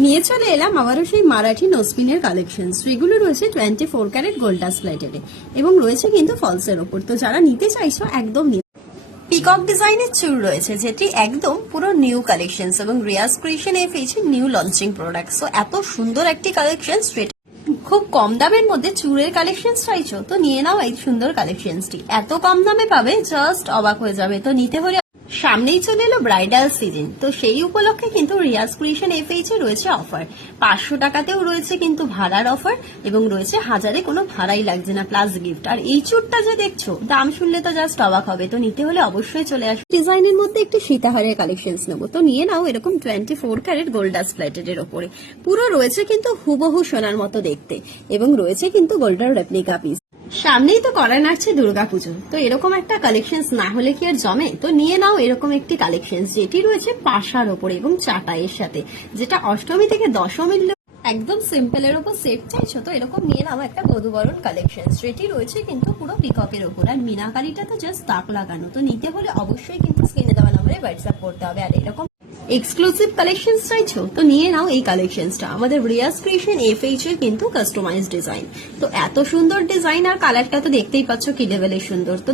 নিয়ে চলে এলাম আবারও সেই মারাঠি নোসপিনের কালেকশন। এগুলো রয়েছে 24 ক্যারেট গোল্ড ডাস্ট প্লেটেড এবং রয়েছে কিন্তু ফলসের ওপর। তো যারা নিতে চাইছো একদম পিকক ডিজাইনের চুল রয়েছে, যেটি একদম পুরো নিউ কালেকশন এবং রিয়াজ ক্রিয়েশন এ পেয়েছে নিউ লঞ্চিং প্রোডাক্ট। সো এত সুন্দর একটি কালেকশন, খুব কম দামের মধ্যে চুলের কালেকশন চাইছো তো নিয়ে নাও এই সুন্দর কালেকশনটি। এত কম দামে পাবে, জাস্ট অবাক হয়ে যাবে। তো নিতে হলে সামনেই চলে এলো ব্রাইডাল সিজন, তো সেই উপলক্ষে কিন্তু রিয়াজ ক্রিয়েশন এফএইচে রয়েছে অফার। 500 টাকাতেও রয়েছে কিন্তু ভাড়ার অফার এবং রয়েছে 1000-এ কোনো ভাড়াই লাগছে না প্লাস গিফট। আর এই চুটটা যে দেখছো, দাম শুনলে তো জাস্ট অবাক হবে। তো নিতে হলে অবশ্যই চলে আসো। ডিজাইনের মধ্যে একটি সীতাহারের কালেকশন নেবো, তো নিয়ে নাও এরকম 24 ক্যারেট গোল্ড ডাস্ট প্লেটেড এর ওপরে। পুরো রয়েছে কিন্তু হুবহু সোনার মতো দেখতে এবং রয়েছে কিন্তু গোল্ডের রেপ্লিকা পিস। সামনেই তো করা নাড়ছে দুর্গাপুজো, তো এরকম একটা কালেকশন না হলে কি আর জমে। তো নিয়ে নাও এরকম একটি কালেকশন, যেটি রয়েছে পাশার ওপরে এবং চাটাইয়ের সাথে, যেটা অষ্টমী থেকে দশমীর একদম সিম্পল এর উপর সেট চাইছো তো এরকম নিয়ে নাও একটা বধূবরণ কালেকশন। যেটি রয়েছে কিন্তু পুরো পিককের ওপর, আর মিনাকারিটা তো জাস্ট তাক লাগানো। তো নিতে হলে অবশ্যই কিন্তু স্ক্রিনে দেওয়া নম্বরে হোয়াটসঅ্যাপ করতে হবে। আর এরকম এক্সক্লুসিভ কালেকশন চাইছো তো নিয়ে নাও এই কালেকশনটা। আমাদের রিয়াজ ক্রিয়েশন এফএইচ এর কিন্তু কাস্টমাইজ ডিজাইন। তো এত সুন্দর ডিজাইন আর কালারটা তো দেখতেই পাচ্ছ কি লেভেলের সুন্দর। তো